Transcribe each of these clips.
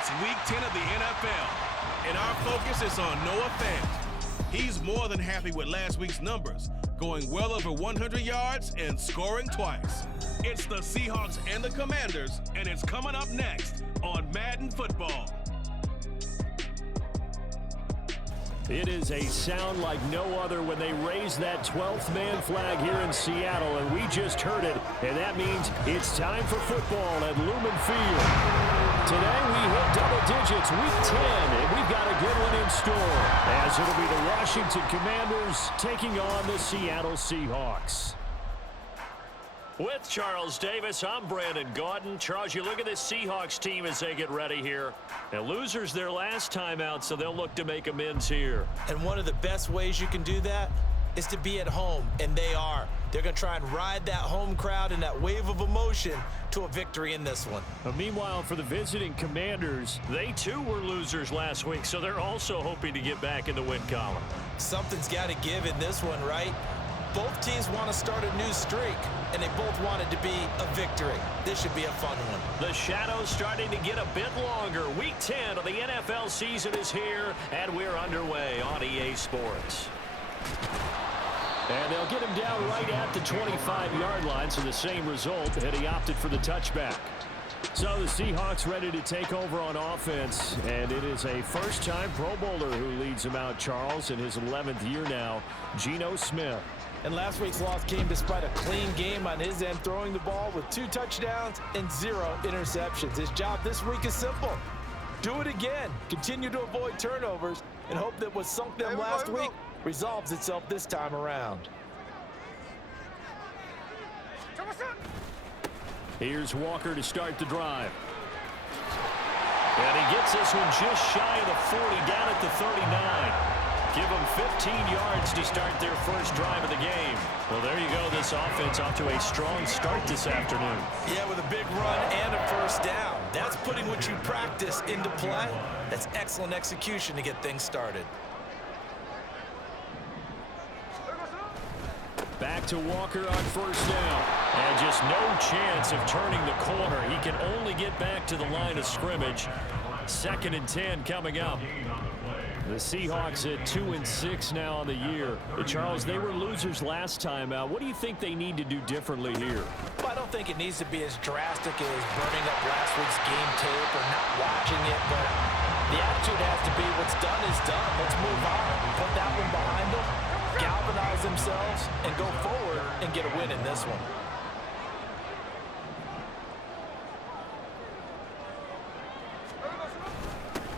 It's Week 10 of the NFL, and our focus is on Noah Fant. He's more than happy with last week's numbers, going well over 100 yards and scoring twice. It's the Seahawks and the Commanders, and it's coming up next on Madden Football. It is a sound like no other when they raise that 12th man flag here in Seattle, and we just heard it, and that means it's time for football at Lumen Field. Today we hit double digits, Week 10, and we've got a good one in store, as it'll be the Washington Commanders taking on the Seattle Seahawks. With Charles Davis, I'm Brandon Gaudin. Charles, you look at this Seahawks team as they get ready here. Now, losers their last time out, so they'll look to make amends here. And one of the best ways you can do that is to be at home, and they are. They're going to try and ride that home crowd and that wave of emotion to a victory in this one. Meanwhile, for the visiting Commanders, they too were losers last week, so they're also hoping to get back in the win column. Something's got to give in this one, right? Both teams want to start a new streak, and they both want it to be a victory. This should be a fun one. The shadows starting to get a bit longer. Week 10 of the NFL season is here, and we're underway on EA Sports. And they'll get him down right at the 25-yard line, so the same result, and he opted for the touchback. So the Seahawks ready to take over on offense, and it is a first-time Pro Bowler who leads them out, Charles, in his 11th year now, Geno Smith. And last week's loss came despite a clean game on his end, throwing the ball with 2 touchdowns and 0 interceptions. His job this week is simple. Do it again. Continue to avoid turnovers and hope that what sunk them last week resolves itself this time around. Here's Walker to start the drive. And he gets this one just shy of the 40, down at the 39. Give them 15 yards to start their first drive of the game. Well, there you go. This offense off to a strong start this afternoon. Yeah, with a big run and a first down. That's putting what you practice into play. That's excellent execution to get things started. Back to Walker on first down. And just no chance of turning the corner. He can only get back to the line of scrimmage. 2nd and 10 coming up. The Seahawks at 2-6 now on the year. Charles, they were losers last time out. What do you think they need to do differently here? Well, I don't think it needs to be as drastic as burning up last week's game tape or not watching it, but the attitude has to be what's done is done. Let's move on. Put that one behind them, galvanize themselves, and go forward and get a win in this one.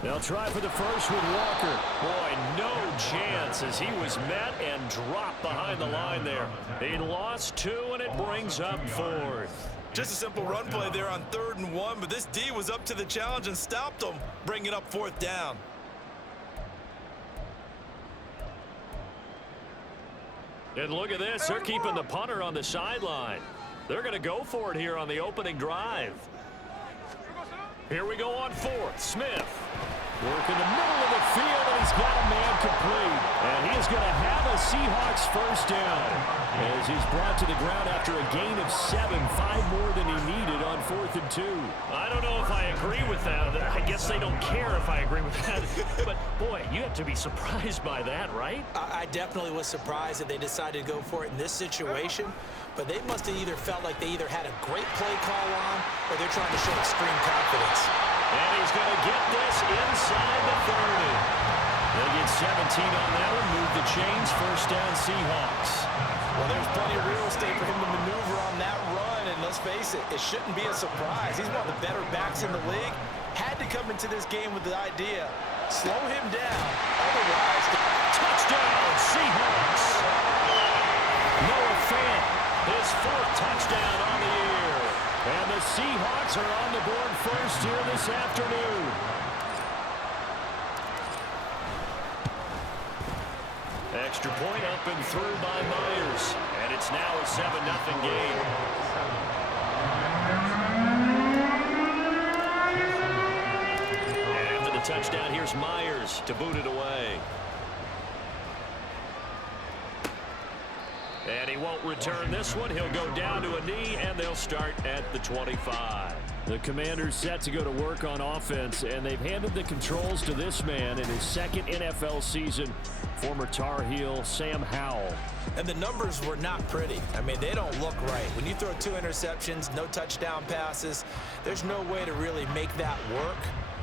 They'll try for the first with Walker. Boy, no chance as he was met and dropped behind the line there. He lost 2, and it brings up 4th. Just a simple run play there on 3rd and 1, but this D was up to the challenge and stopped him, bringing up 4th down. And look at this. They're keeping the punter on the sideline. They're going to go for it here on the opening drive. Here we go on 4th. Smith. Work in the middle of the field, and he's got a man complete. And he is going to have a Seahawks first down as he's brought to the ground after a gain of 7, 5 more than he needed on 4th and 2. I don't know if I agree with that. I guess they don't care if I agree with that. But, boy, you have to be surprised by that, right? I definitely was surprised that they decided to go for it in this situation. But they must have either felt like they either had a great play call on or they're trying to show extreme confidence. And he's going to get this inside the 30. They'll get 17 on that one, move the chains, first down Seahawks. Well, there's plenty of real estate for him to maneuver on that run, and let's face it, it shouldn't be a surprise. He's one of the better backs in the league. Had to come into this game with the idea, slow him down, otherwise... Touchdown, Seahawks! Noah Fant, his 4th touchdown on the year. And the Seahawks are on the board first here this afternoon. Extra point up and through by Myers. And it's now a 7-0 game. And after the touchdown, here's Myers to boot it away. And he won't return this one. He'll go down to a knee, and they'll start at the 25. The Commanders set to go to work on offense, and they've handed the controls to this man in his second NFL season, former Tar Heel Sam Howell. And the numbers were not pretty. I mean, they don't look right. When you throw 2 interceptions, no touchdown passes, there's no way to really make that work.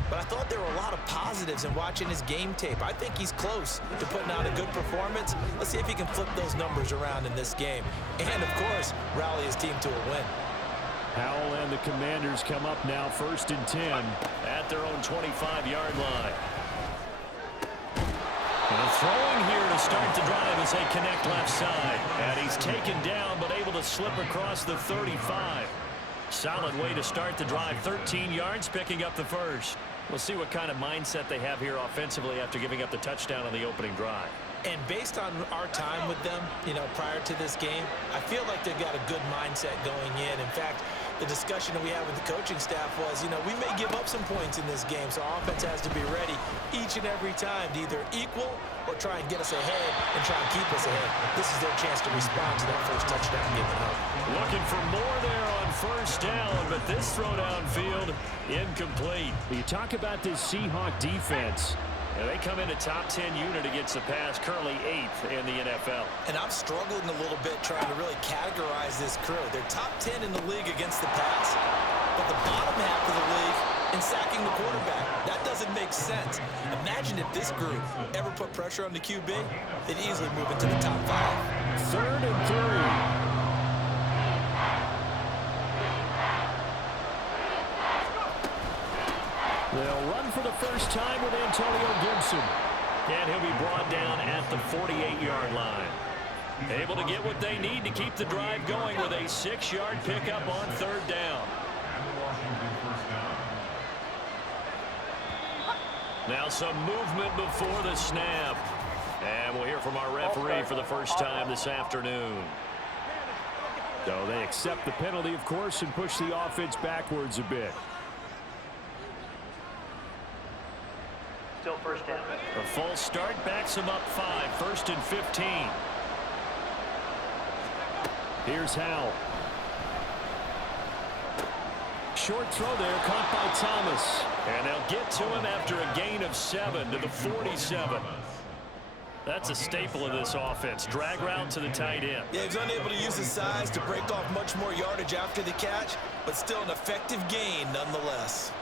But I thought there were a lot of positives in watching his game tape. I think he's close to putting out a good performance. Let's see if he can flip those numbers around in this game. And, of course, rally his team to a win. Howell and the Commanders come up now 1st and 10 at their own 25-yard line. And throwing here to start the drive as they connect left side. And he's taken down but able to slip across the 35. Solid way to start the drive. 13 yards, picking up the first. We'll see what kind of mindset they have here offensively after giving up the touchdown on the opening drive. And based on our time with them, prior to this game, I feel like they've got a good mindset going in. In fact, the discussion that we had with the coaching staff was, we may give up some points in this game, so our offense has to be ready each and every time to either equal or try and get us ahead and try and keep us ahead. This is their chance to respond to that first touchdown given up. Looking for more there on first down, but this throw downfield incomplete. You talk about this Seahawk defense. They come in a top 10 unit against the pass, currently 8th in the NFL. And I'm struggling a little bit trying to really categorize this crew. They're top 10 in the league against the pass, but the bottom half of the league in sacking the quarterback. That doesn't make sense. Imagine if this group ever put pressure on the QB, they'd easily move into the top 5. 3rd and 3. They'll run for the first time with Antonio Gibson. And he'll be brought down at the 48-yard line. Able to get what they need to keep the drive going with a 6-yard pickup on 3rd down. Now some movement before the snap. And we'll hear from our referee for the first time this afternoon. So they accept the penalty, of course, and push the offense backwards a bit. Still first down. A false start backs him up 5. 1st and 15. Here's Howell. Short throw there, caught by Thomas. And they'll get to him after a gain of 7 to the 47. That's a staple of this offense. Drag route to the tight end. Yeah, he's unable to use his size to break off much more yardage after the catch, but still an effective gain nonetheless.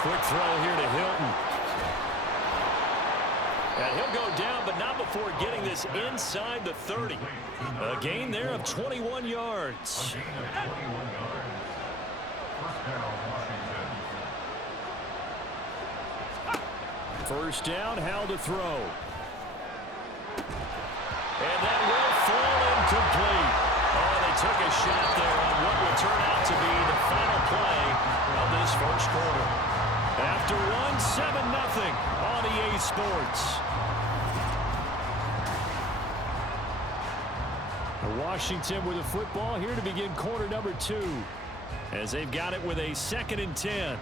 Quick throw here to Hilton. And he'll go down, but not before getting this inside the 30. A gain there of 21 yards. First down, Howell to throw. And that will fall incomplete. Oh, they took a shot there on what will turn out to be the final play of this first quarter. After one, 7-0 on EA Sports. Washington with the football here to begin quarter number 2. As they've got it with a 2nd and 10.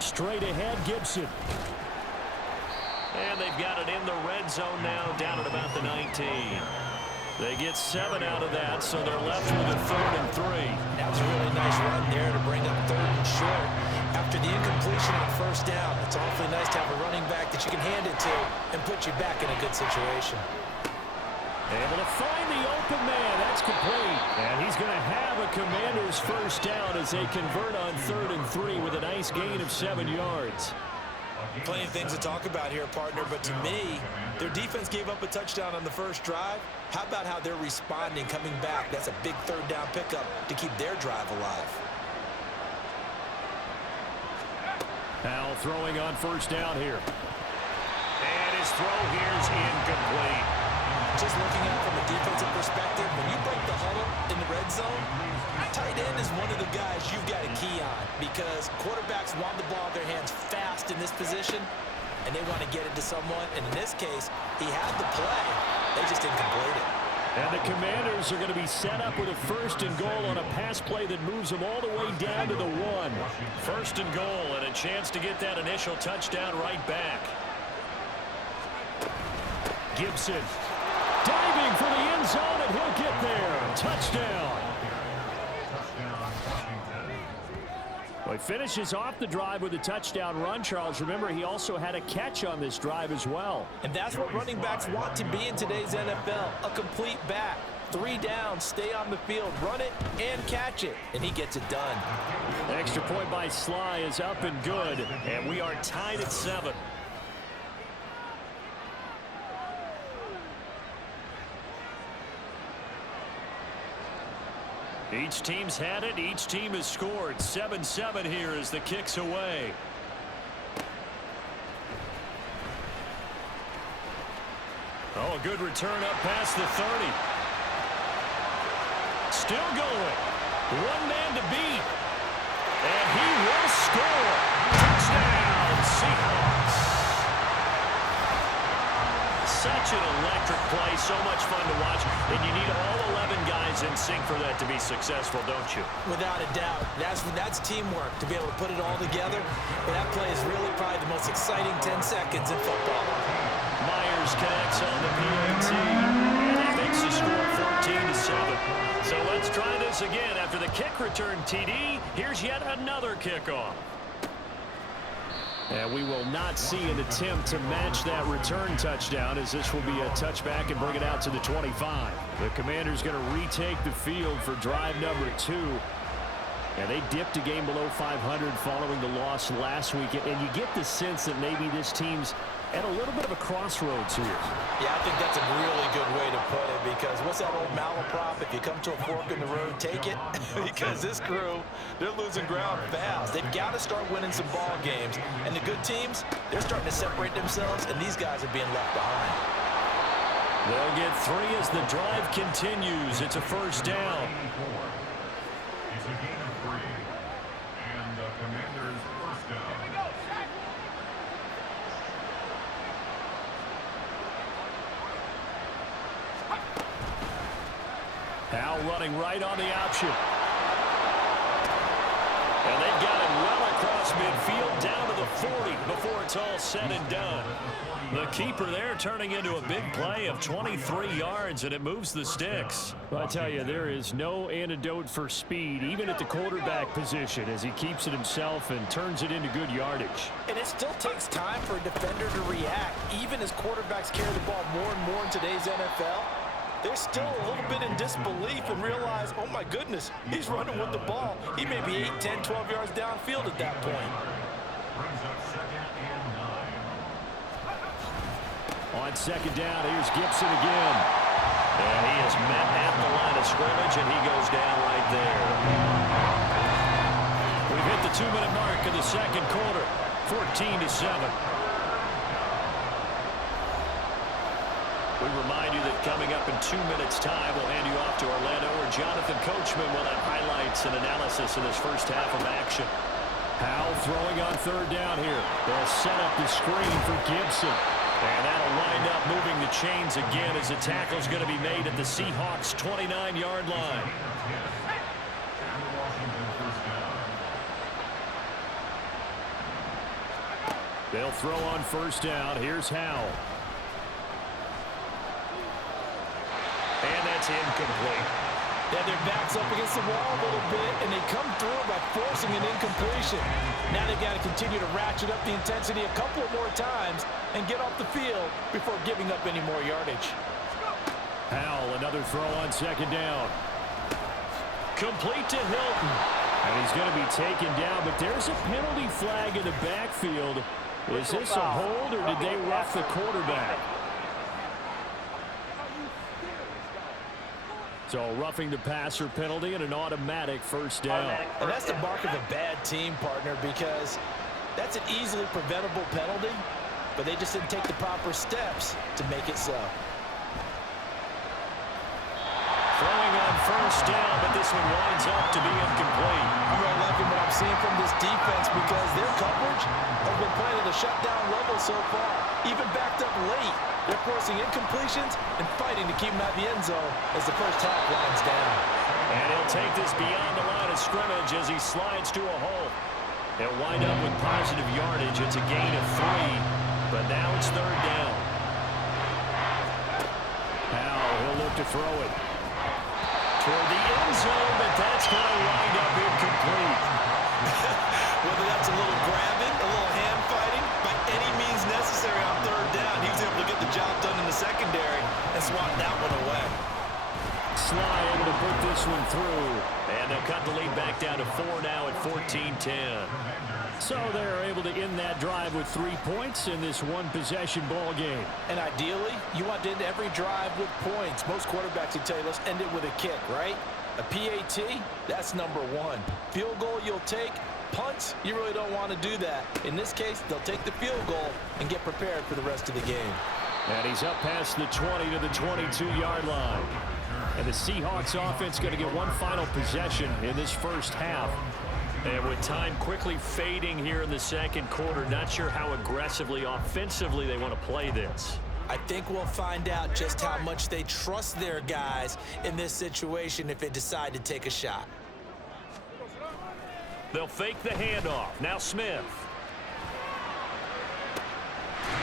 Straight ahead, Gibson. And they've got it in the red zone now, down at about the 19. They get 7 out of that, so they're left with a 3rd and 3. That was a really nice run there to bring up 3rd and short. After the incompletion on first down, it's awfully nice to have a running back that you can hand it to and put you back in a good situation. Able to find the open man. That's complete. And he's going to have a Commander's first down as they convert on 3rd and 3 with a nice gain of 7 yards. Plenty of things to talk about here, partner, but to me, their defense gave up a touchdown on the first drive. How about how they're responding, coming back? That's a big 3rd down pickup to keep their drive alive. Howell throwing on first down here. And his throw here is incomplete. Just looking at it from a defensive perspective, when you break the huddle in the red zone, tight end is one of the guys you've got to key on because quarterbacks want the ball in their hands fast in this position, and they want to get it to someone. And in this case, he had the play. They just didn't complete it. And the Commanders are going to be set up with a 1st and goal on a pass play that moves them all the way down to the 1. 1st and goal, and a chance to get that initial touchdown right back. Gibson diving for the end zone, and he'll get there. Touchdown. Well, he finishes off the drive with a touchdown run, Charles. Remember, he also had a catch on this drive as well. And that's what running backs want to be in today's NFL, a complete back. 3 downs, stay on the field, run it, and catch it. And he gets it done. Extra point by Sly is up and good, and we are tied at 7. Each team's had it. Each team has scored. 7-7 here as the kick's away. Oh, a good return up past the 30. Still going. 1 man to beat. And he will score. Touchdown, Seahawks. Such an electric play, so much fun to watch, and you need all 11 guys in sync for that to be successful, don't you? Without a doubt. That's teamwork, to be able to put it all together. And that play is really probably the most exciting 10 seconds in football. Myers connects on the PAT, and that makes the score 14-7. So let's try this again. After the kick return TD, here's yet another kickoff. And we will not see an attempt to match that return touchdown, as this will be a touchback and bring it out to the 25. The Commanders going to retake the field for drive number 2. And they dipped a game below 500 following the loss last week. And you get the sense that maybe this team's at a little bit of a crossroads here. Yeah, I think that's a really good way to put it, because what's that old malaprop? If you come to a fork in the road, take it. Because this crew, they're losing ground fast. They've got to start winning some ball games. And the good teams, they're starting to separate themselves, and these guys are being left behind. They'll get 3 as the drive continues. It's a 1st down. It's a gain of 3. And the Commanders' 1st down. Howell running right on the option. And they've got him well across midfield down to the 40 before it's all said and done. The keeper there turning into a big play of 23 yards, and it moves the sticks. Well, I tell you, there is no antidote for speed, even at the quarterback position, as he keeps it himself and turns it into good yardage. And it still takes time for a defender to react, even as quarterbacks carry the ball more and more in today's NFL. They're still a little bit in disbelief and realize, oh my goodness, he's running with the ball. He may be 8, 10, 12 yards downfield at that point. Brings up 2nd and 9. On 2nd down, here's Gibson again. And he is met at the line of scrimmage, and he goes down right there. We've hit the 2-minute mark in the 2nd quarter, 14-7. We remind you that coming up in 2 minutes' time, we'll hand you off to Orlando, where Jonathan Coachman will have highlights and analysis of this first half of action. Howell throwing on 3rd down here. They'll set up the screen for Gibson. And that'll wind up moving the chains again as the tackle's going to be made at the Seahawks' 29-yard line. They'll throw on 1st down. Here's Howell. And that's incomplete. Yeah, their back's up against the wall a little bit, and they come through by forcing an incompletion. Now they've got to continue to ratchet up the intensity a couple of more times and get off the field before giving up any more yardage. Howell, another throw on 2nd down. Complete to Hilton. And he's going to be taken down, but there's a penalty flag in the backfield. Is this a hold, or did they rough the quarterback? So roughing the passer penalty and an automatic 1st down. And that's the mark of a bad team, partner, because that's an easily preventable penalty, but they just didn't take the proper steps to make it so. Throwing on 1st down, but this one winds up to be incomplete. I'm really liking what I'm seeing from this defense, because their coverage has been playing at a shutdown level so far, even backed up late. They're forcing incompletions and fighting to keep him out of the end zone as the first half winds down. And he'll take this beyond the line of scrimmage as he slides to a hole. They'll wind up with positive yardage. It's a gain of 3, but now it's third down. Now he'll look to throw it toward the end zone, but that's going to wind up incomplete. Whether that's a little grabbing, a little hand fighting, by any means necessary on third down, he was able to get the job done in the secondary and swat that one away. Sly able to put this one through, and they'll cut the lead back down to 4 now at 14-10. So they're able to end that drive with 3 points in this one-possession ball game. And ideally, you want to end every drive with points. Most quarterbacks would tell you, let's end it with a kick, right? A PAT, that's number 1. Field goal you'll take. Punts, you really don't want to do that. In this case, they'll take the field goal and get prepared for the rest of the game. And he's up past the 20 to the 22-yard line. And the Seahawks offense going to get one final possession in this first half. And with time quickly fading here in the second quarter, not sure how aggressively offensively they want to play this. I think we'll find out just how much they trust their guys in this situation if they decide to take a shot. They'll fake the handoff. Now Smith.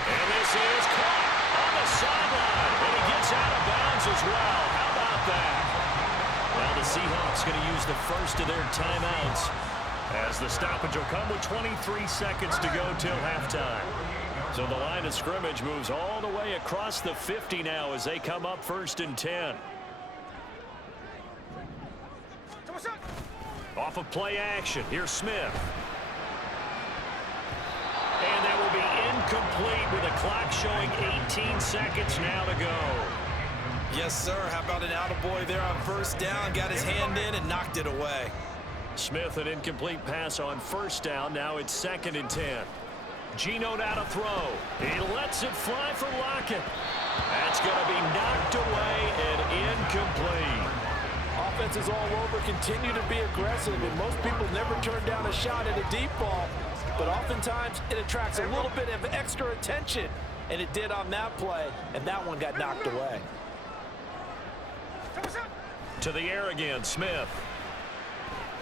And this is caught on the sideline. And he gets out of bounds as well. How about that? Now the Seahawks going to use the first of their timeouts as the stoppage will come with 23 seconds to go till halftime. So the line of scrimmage moves all the way across the 50 now as they come up 1st and 10. Off of play action. Here's Smith. And that will be incomplete with a clock showing 18 seconds now to go. Yes, sir. How about an attaboy there on first down? Got his hand in and knocked it away. Smith, an incomplete pass on first down. Now it's 2nd and 10. Geno now to throw. He lets it fly for Lockett. That's going to be knocked away and incomplete. Offenses all over continue to be aggressive, and most people never turn down a shot at a deep ball. But oftentimes, it attracts a little bit of extra attention, and it did on that play, and that one got knocked away. To the air again, Smith.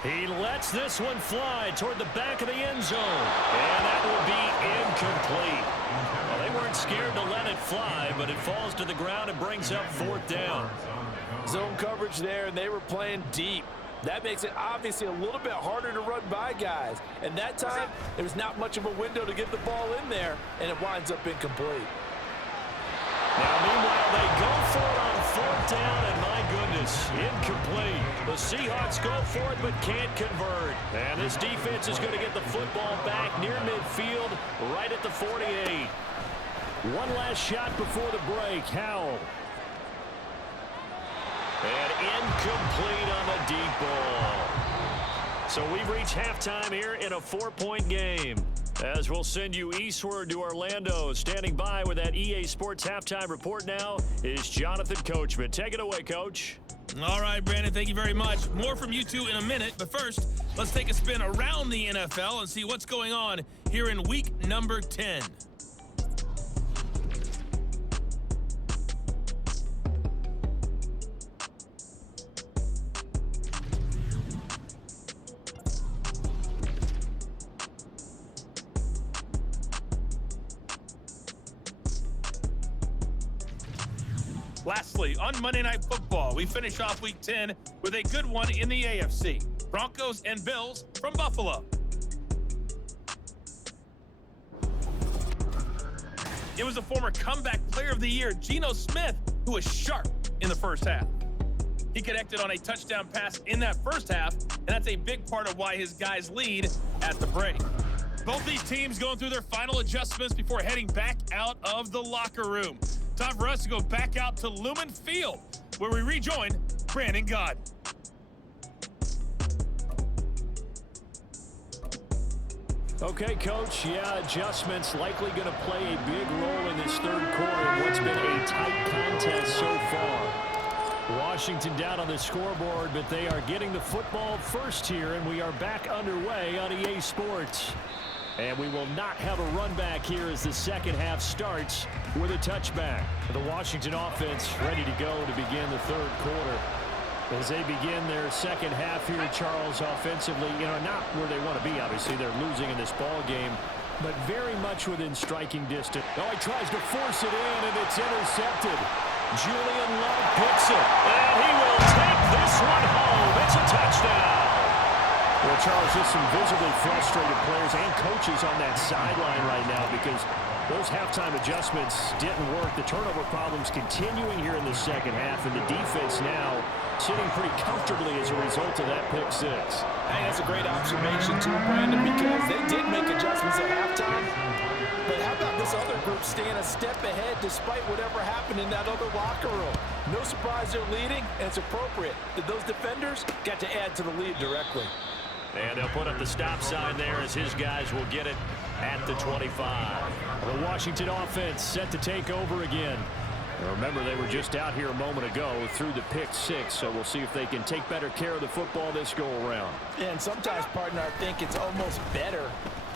He lets this one fly toward the back of the end zone, and that will be incomplete. Well, they weren't scared to let it fly, but it falls to the ground and brings up 4th down. Zone coverage there, and they were playing deep. That makes it obviously a little bit harder to run by guys. And that time, there was not much of a window to get the ball in there, and it winds up incomplete. Now, meanwhile, they go for it on 4th down, and my goodness, incomplete. The Seahawks go for it but can't convert. And this defense is going to get the football back near midfield, right at the 48. One last shot before the break. Howell. And incomplete on the deep ball. So we've reached halftime here in a 4-point game. As we'll send you eastward to Orlando. Standing by with that EA Sports halftime report now is Jonathan Coachman. Take it away, Coach. All right, Brandon, thank you very much. More from you two in a minute. But first, let's take a spin around the NFL and see what's going on here in week number 10. Lastly, on Monday Night Football, we finish off Week 10 with a good one in the AFC. Broncos and Bills from Buffalo. It was the former comeback player of the year, Geno Smith, who was sharp in the first half. He connected on a touchdown pass in that first half, and that's a big part of why his guys lead at the break. Both these teams going through their final adjustments before heading back out of the locker room. Time for us to go back out to Lumen Field, where we rejoin Brandon Gaudin. Okay, Coach. Yeah, adjustments likely going to play a big role in this third quarter in what's been a tight contest so far. Washington down on the scoreboard, but they are getting the football first here, and we are back underway on EA Sports. And we will not have a run back here as the second half starts with a touchback. The Washington offense ready to go to begin the third quarter. As they begin their second half here, Charles, offensively, not where they want to be. Obviously, they're losing in this ball game, but very much within striking distance. Oh, he tries to force it in, and it's intercepted. Julian Love picks it, and he will take this one home. It's a touchdown. Well, Charles, just some visibly frustrated players and coaches on that sideline right now because those halftime adjustments didn't work. The turnover problems continuing here in the second half, and the defense now sitting pretty comfortably as a result of that pick six. Hey, that's a great observation too, Brandon, because they did make adjustments at halftime. But how about this other group staying a step ahead despite whatever happened in that other locker room? No surprise they're leading, and it's appropriate that those defenders got to add to the lead directly. And they'll put up the stop sign there as his guys will get it at the 25. The Washington offense set to take over again. Remember, they were just out here a moment ago through the pick six, so we'll see if they can take better care of the football this go-around. And sometimes, partner, I think it's almost better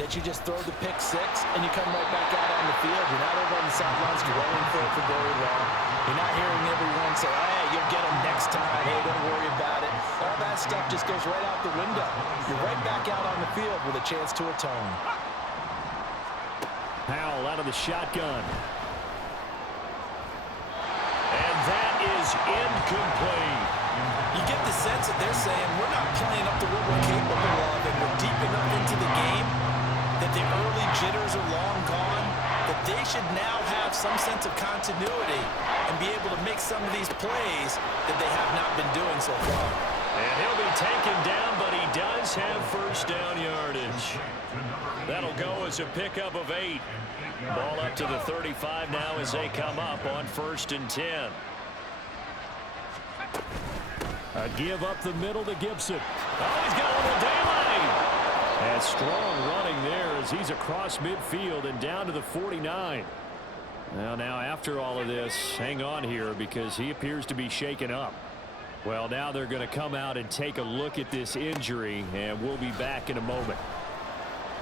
that you just throw the pick six and you come right back out on the field. You're not over on the sidelines dwelling for it for very long. You're not hearing everyone say, hey, you'll get them next time. Hey, don't worry about it. All that stuff just goes right out the window. You're right back out on the field with a chance to atone. Powell out of the shotgun. And that is incomplete. You get the sense that they're saying we're not playing up to what we're capable of, and we're deep enough into the game that the early jitters are long gone, that they should now have some sense of continuity and be able to make some of these plays that they have not been doing so far. And he'll be taken down, but he does have first down yardage. That'll go as a pickup of 8. Ball up to the 35 now as they come up on 1st and 10. A give up the middle to Gibson. Oh, he's got a little daylight. And strong running there as he's across midfield and down to the 49. Well, now after all of this, hang on here because he appears to be shaken up. Well, now they're going to come out and take a look at this injury, and we'll be back in a moment.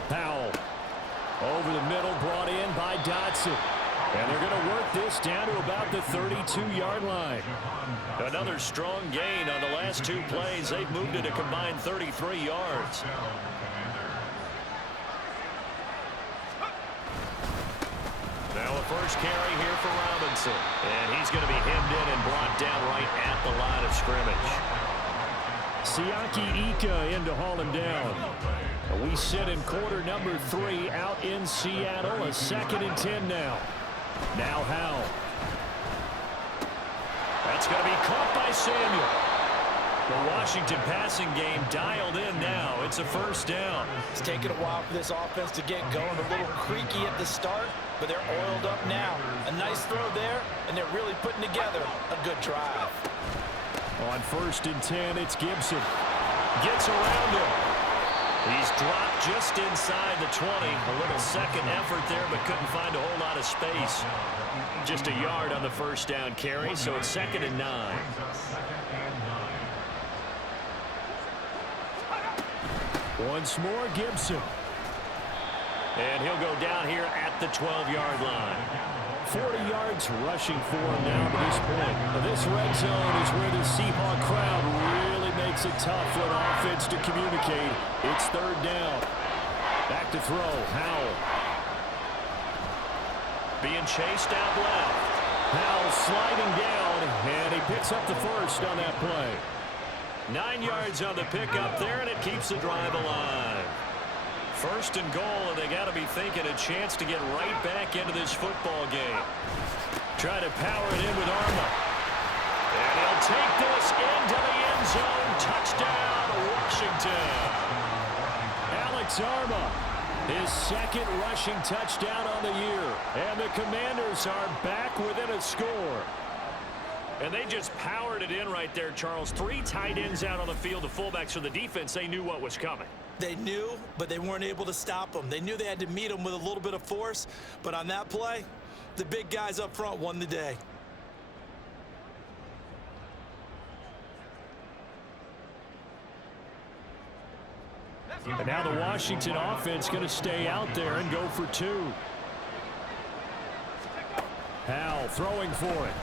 Powell over the middle, brought in by Dotson. And they're going to work this down to about the 32-yard line. Another strong gain on the last 2 plays. They've moved it a combined 33 yards. Now a first carry here for Robinson. And he's going to be hemmed in and brought down right at the line of scrimmage. Siaki Ika in to haul him down. We sit in quarter number 3 out in Seattle. A 2nd and 10 now. Now Howell. That's going to be caught by Samuel. The Washington passing game dialed in now. It's a first down. It's taken a while for this offense to get going. A little creaky at the start, but they're oiled up now. A nice throw there, and they're really putting together a good drive. On 1st and 10, it's Gibson. Gets around him. He's dropped just inside the 20. A little second effort there, but couldn't find a whole lot of space. Just a yard on the first down carry, so it's 2nd and 9. Once more, Gibson. And he'll go down here at the 12-yard line. 40 yards rushing for him now to this point. Now this red zone is where the Seahawk crowd really makes it tough for an offense to communicate. It's 3rd down. Back to throw. Howell. Being chased out left. Howell sliding down, and he picks up the first on that play. 9 yards on the pickup there, and it keeps the drive alive. 1st and goal, and they got to be thinking a chance to get right back into this football game. Try to power it in with Arma. And he'll take this into the end zone. Touchdown, Washington. Alex Arma, his 2nd rushing touchdown on the year. And the Commanders are back within a score. And they just powered it in right there, Charles. 3 tight ends out on the field. The fullbacks for the defense, they knew what was coming. They knew, but they weren't able to stop them. They knew they had to meet them with a little bit of force. But on that play, the big guys up front won the day. And now the Washington offense going to stay out there and go for 2. Howell throwing for it.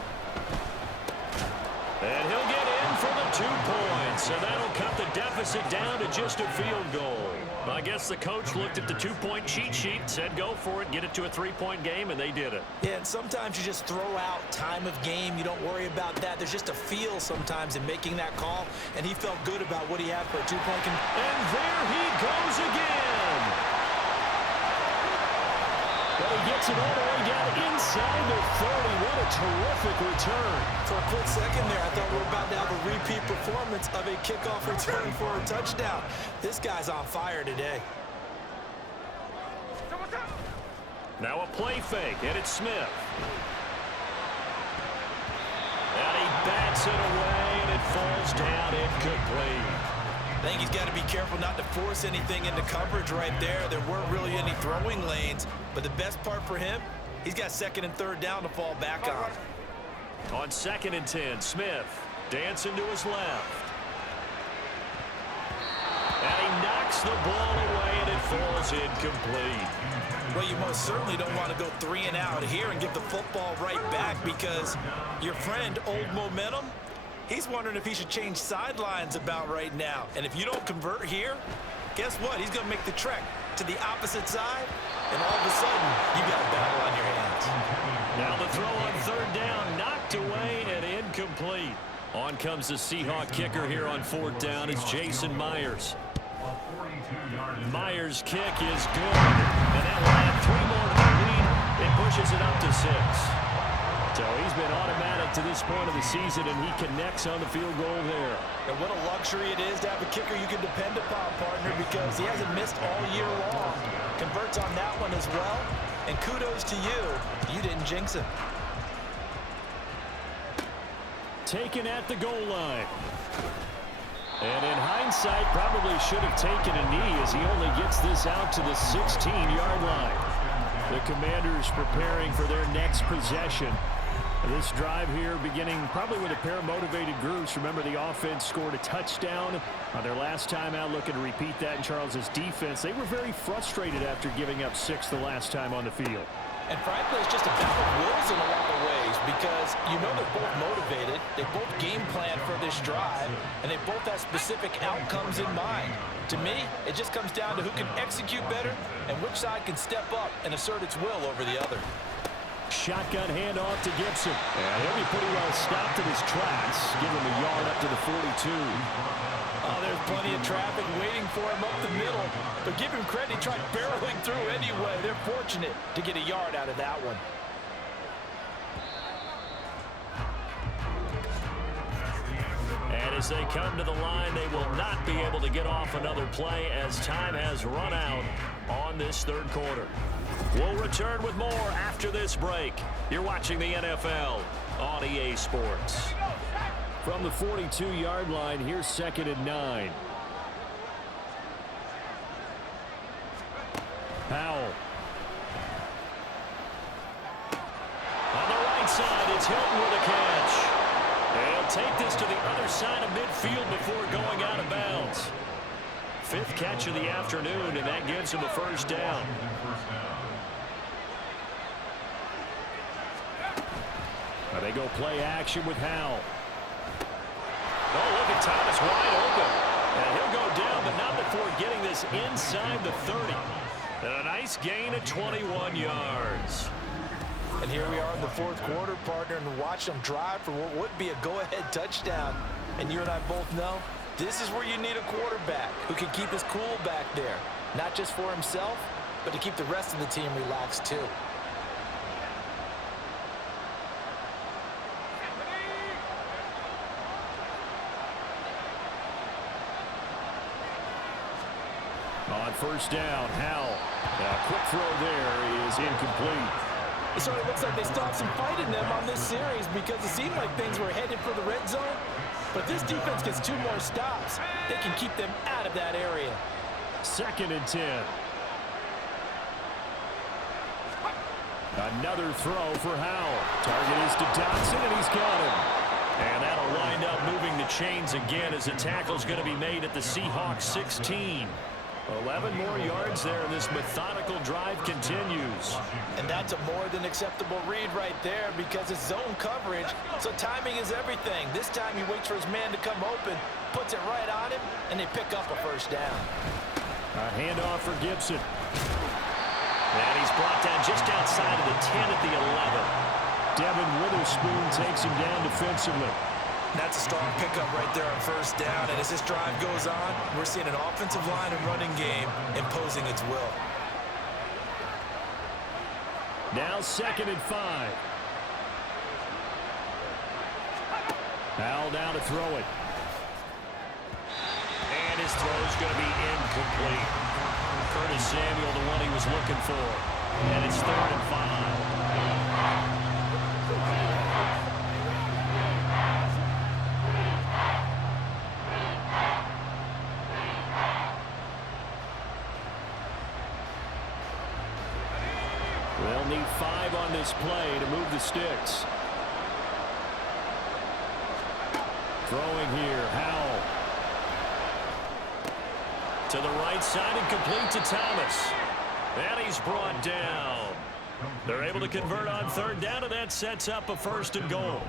And he'll get in for the 2 points. And that'll cut the deficit down to just a field goal. I guess the coach looked at the 2-point cheat sheet, said go for it, get it to a 3-point game, and they did it. Yeah, and sometimes you just throw out time of game. You don't worry about that. There's just a feel sometimes in making that call, and he felt good about what he had for a 2-point conversion. And there he goes again. But he gets it all the way down inside the 30. What a terrific return. For a quick second there, I thought we were about to have a repeat performance of a kickoff return for a touchdown. This guy's on fire today. Now a play fake, and it's Smith. And he bats it away, and it falls down incomplete. I think he's got to be careful not to force anything into coverage right there. There weren't really any throwing lanes, but the best part for him, he's got 2nd and 3rd down to fall back on. On 2nd and 10, Smith dancing to his left. And he knocks the ball away, and it falls incomplete. Well, you most certainly don't want to go 3 and out here and give the football right back, because your friend, Old Momentum, he's wondering if he should change sidelines about right now. And if you don't convert here, guess what? He's going to make the trek to the opposite side, and all of a sudden, you got a battle on your hands. Now the throw on 3rd down, knocked away and incomplete. On comes the Seahawk kicker here on 4th down. It's Jason Myers. Myers' kick is good, and that will add 3 more to the lead. It pushes it up to 6. So he's been automatic to this point of the season, and he connects on the field goal there. And what a luxury it is to have a kicker you can depend upon, partner, because he hasn't missed all year long. Converts on that one as well, and kudos to you. You didn't jinx him. Taken at the goal line. And in hindsight, probably should have taken a knee as he only gets this out to the 16-yard line. The Commanders preparing for their next possession. This drive here beginning probably with a pair of motivated groups. Remember, the offense scored a touchdown on their last time out. Looking to repeat that in Charles's defense. They were very frustrated after giving up 6 the last time on the field. And frankly, it's just a battle of wills in a lot of ways, because you know they're both motivated, they both game plan for this drive, and they both have specific outcomes in mind. To me, it just comes down to who can execute better and which side can step up and assert its will over the other. Shotgun handoff to Gibson. And he'll be pretty well stopped in his tracks. Give him a yard up to the 42. Oh, there's plenty of traffic waiting for him up the middle. But give him credit, he tried barreling through anyway. They're fortunate to get a yard out of that one. And as they come to the line, they will not be able to get off another play as time has run out on this 3rd quarter. We'll return with more after this break. You're watching the NFL on EA Sports. From the 42-yard line, here's 2nd and 9. Howell. On the right side, it's Hilton with a catch. They'll take this to the other side of midfield before going out of bounds. 5th catch of the afternoon, and that gives him a 1st down. Now they go play action with Howell. Oh, look at Thomas wide open. And he'll go down, but not before getting this inside the 30. And a nice gain of 21 yards. And here we are in the 4th quarter, partner, and watch them drive for what would be a go-ahead touchdown. And you and I both know this is where you need a quarterback who can keep his cool back there. Not just for himself, but to keep the rest of the team relaxed too. On 1st down, Howell. A quick throw there is incomplete. It sort of looks like they still have some fight in them on this series, because it seemed like things were headed for the red zone. But this defense gets 2 more stops. They can keep them out of that area. 2nd and 10. Another throw for Howell. Target is to Dotson, and he's got him. And that'll wind up moving the chains again as the tackle's going to be made at the Seahawks 16. 11 more yards there, and this methodical drive continues. And that's a more than acceptable read right there because it's zone coverage, so timing is everything. This time he waits for his man to come open, puts it right on him, and they pick up a first down. A handoff for Gibson. And he's brought down just outside of the 10 at the 11. Devin Witherspoon takes him down defensively. That's a strong pickup right there on first down, and as this drive goes on, we're seeing an offensive line and running game imposing its will. Now 2nd and 5. Al down to throw it. And his throw's going to be incomplete. Curtis Samuel, the one he was looking for. And it's 3rd and 5. They'll need 5 on this play to move the sticks. Throwing here, Howell. To the right side and complete to Thomas. And he's brought down. They're able to convert on 3rd down, and that sets up a 1st and goal.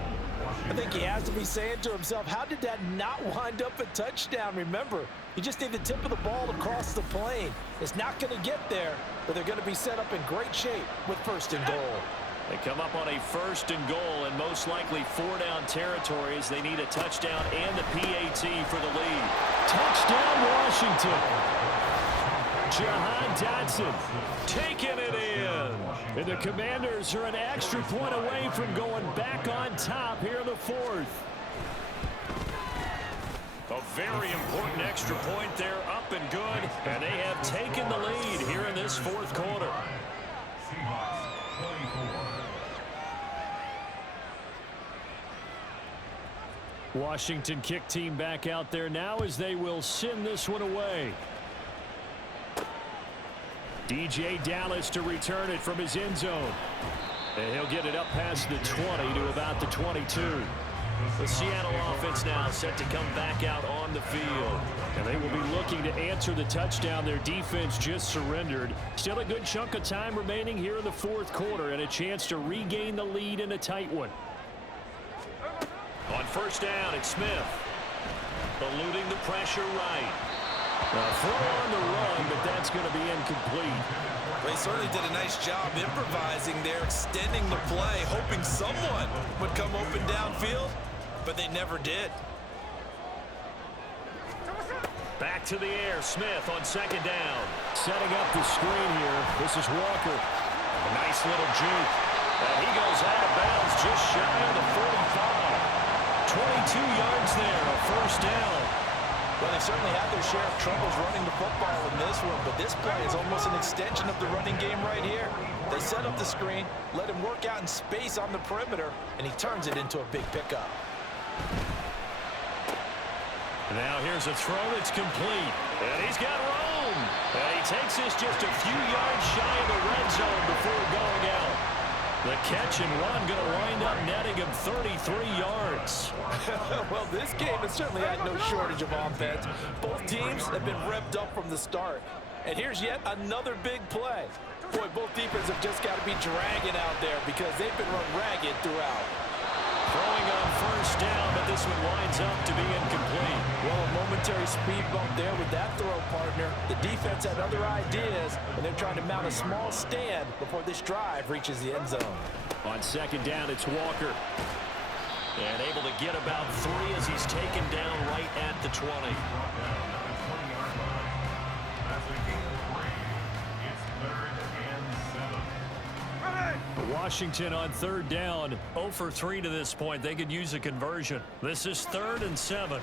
I think he has to be saying to himself, how did that not wind up a touchdown? Remember, you just need the tip of the ball across the plane. It's not going to get there, but they're going to be set up in great shape with 1st and goal. They come up on a 1st and goal, and most likely 4-down territory as they need a touchdown and the PAT for the lead. Touchdown, Washington. Jahan Dotson taking it in. And the Commanders are an extra point away from going back on top here in the 4th. A very important extra point there, up and good, and they have taken the lead here in this 4th quarter. Washington kick team back out there now as they will send this one away. DJ Dallas to return it from his end zone. And he'll get it up past the 20 to about the 22. The Seattle offense now set to come back out on the field. And they will be looking to answer the touchdown their defense just surrendered. Still a good chunk of time remaining here in the 4th quarter and a chance to regain the lead in a tight one. On 1st down, it's Smith. Eluding the pressure right. A throw on the run, but that's going to be incomplete. They certainly did a nice job improvising there, extending the play, hoping someone would come open downfield, but they never did. Back to the air, Smith on 2nd down. Setting up the screen here. This is Walker. A nice little juke. And he goes out of bounds just shy of the 45. 22 yards there, a 1st down. Well, they certainly had their share of troubles running the football in this one, but this play is almost an extension of the running game right here. They set up the screen, let him work out in space on the perimeter, and he turns it into a big pickup. Now here's a throw that's complete, and he's got room. And he takes this just a few yards shy of the red zone before going out. The catch and run going to wind up netting him 33 yards. Well, this game has certainly had no shortage of offense. Both teams have been revved up from the start. And here's yet another big play. Boy, both defenses have just got to be dragging out there because they've been run ragged throughout. Throwing on 1st down, but this one winds up to be incomplete. Well, a momentary speed bump there with that throw partner. The defense had other ideas, and they're trying to mount a small stand before this drive reaches the end zone. On 2nd down, it's Walker. And able to get about 3 as he's taken down right at the 20. Washington on 3rd down, 0 for 3 to this point. They could use a conversion. This is 3rd and 7.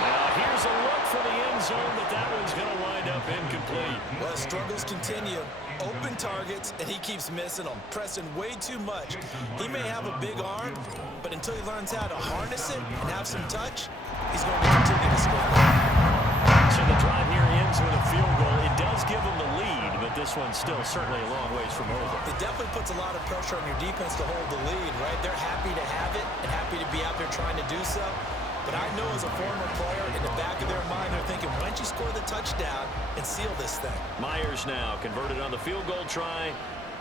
Now here's a look for the end zone, but that one's going to wind up incomplete. Well, struggles continue. Open targets, and he keeps missing them, pressing way too much. He may have a big arm, but until he learns how to harness it and have some touch, he's going to continue to struggle. So the drive here ends with a field goal. It does give them the lead, but this one's still certainly a long ways from over. It definitely puts a lot of pressure on your defense to hold the lead, right? They're happy to have it and happy to be out there trying to do so. But But I know as a former player, in the back of their mind, they're thinking, why don't you score the touchdown and seal this thing? Myers now converted on the field goal try.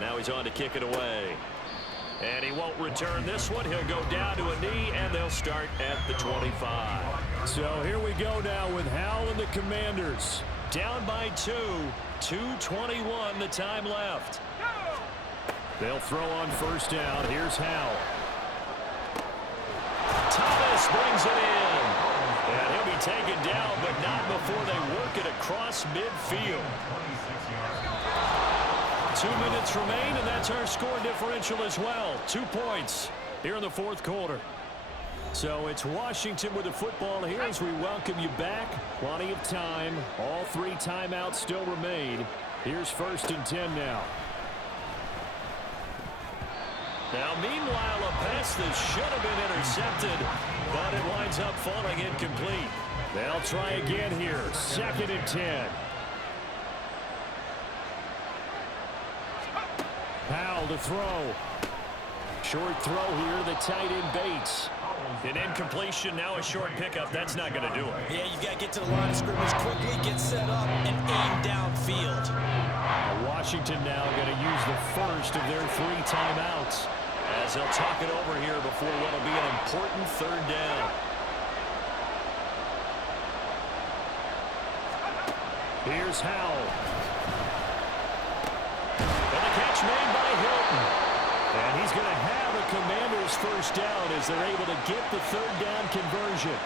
Now he's on to kick it away. And he won't return this one. He'll go down to a knee, and they'll start at the 25. So here we go now with Howell and the Commanders. Down by 2. 2:21 the time left. They'll throw on first down. Here's Howell. Thomas brings it in. And he'll be taken down, but not before they work it across midfield. 2 minutes remain, and that's our score differential as well. 2 points here in the fourth quarter. So it's Washington with the football here as we welcome you back. Plenty of time. All 3 timeouts still remain. Here's 1st and 10 now. Now, meanwhile, a pass that should have been intercepted, but it winds up falling incomplete. They'll try again here. 2nd and 10. Powell to throw. Short throw here, the tight end Bates. An incompletion, now a short pickup. That's not going to do it. Yeah, you've got to get to the line of scrimmage quickly, get set up, and aim downfield. Washington now going to use the first of their 3 timeouts as they'll talk it over here before what will be an important 3rd down. Here's Howell. And the catch made by Hilton. And he's going to have a Commanders first down as they're able to get the 3rd down conversion.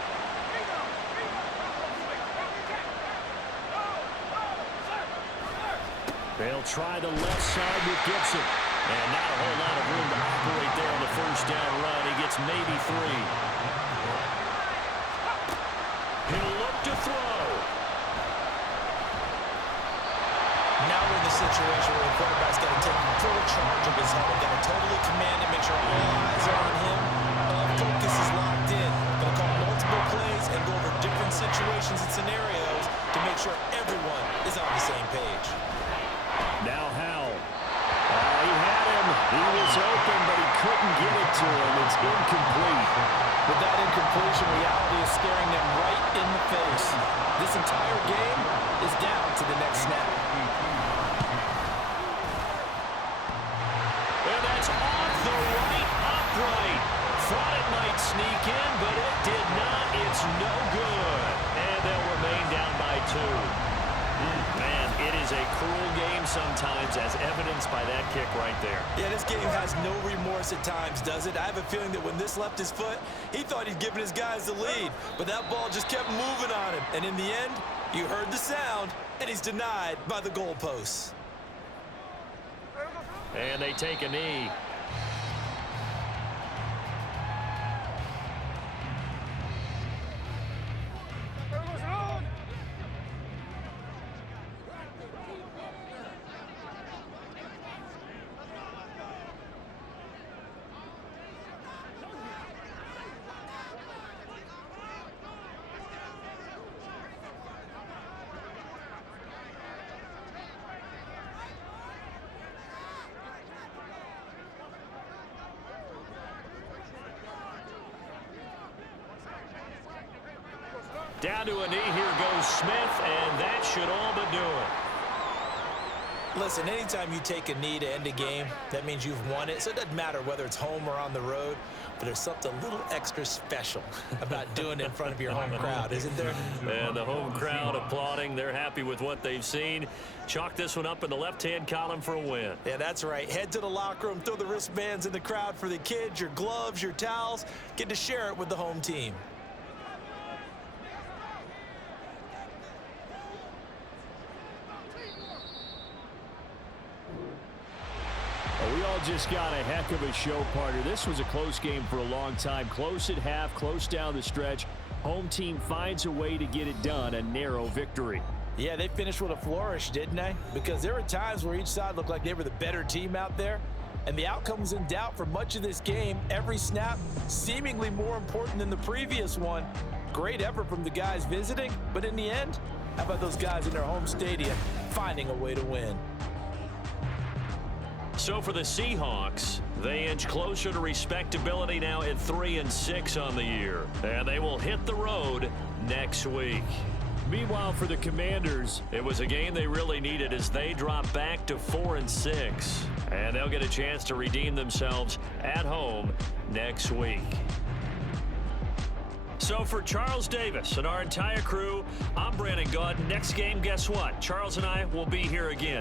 They'll try the left side with Gibson. And not a whole lot of room to operate there on the first down run. He gets maybe 3. He'll look to throw. Now we're in the situation where the quarterback's got to take full charge of his huddle. Got to totally command it, make sure all eyes are on him. All focus is locked in. Going to call multiple plays and go over different situations and scenarios to make sure everyone is on the same page. Now Howell. He had him. He was open, but he couldn't get it to him. It's incomplete. With that incompletion, reality is staring them right in the face. This entire game is down to the next snap. And that's off the right upright. Thought it might sneak in, but it did not. It's no good. And they'll remain down by 2. Man, it is a cruel game sometimes, as evidenced by that kick right there. Yeah, this game has no remorse at times, does it? I have a feeling that when this left his foot, he thought he'd given his guys the lead, but that ball just kept moving on him. And in the end, you heard the sound, and he's denied by the goalposts. And they take a knee. Down to a knee, here goes Smith, and that should all but do it. Listen, anytime you take a knee to end a game, that means you've won it. So it doesn't matter whether it's home or on the road, but there's something a little extra special about doing it in front of your home crowd, isn't there? And the home crowd applauding. They're happy with what they've seen. Chalk this one up in the left-hand column for a win. Yeah, that's right. Head to the locker room, throw the wristbands in the crowd for the kids, your gloves, your towels. Get to share it with the home team. We all just got a heck of a show, partner. This was a close game for a long time. Close at half, close down the stretch. Home team finds a way to get it done, a narrow victory. Yeah, they finished with a flourish, didn't they? Because there were times where each side looked like they were the better team out there. And the outcome was in doubt for much of this game. Every snap seemingly more important than the previous one. Great effort from the guys visiting. But in the end, how about those guys in their home stadium finding a way to win? So for the Seahawks, they inch closer to respectability now at 3-6 on the year. And they will hit the road next week. Meanwhile, for the Commanders, it was a game they really needed as they drop back to 4-6. And they'll get a chance to redeem themselves at home next week. So for Charles Davis and our entire crew, I'm Brandon Gaudin. Next game, guess what? Charles and I will be here again.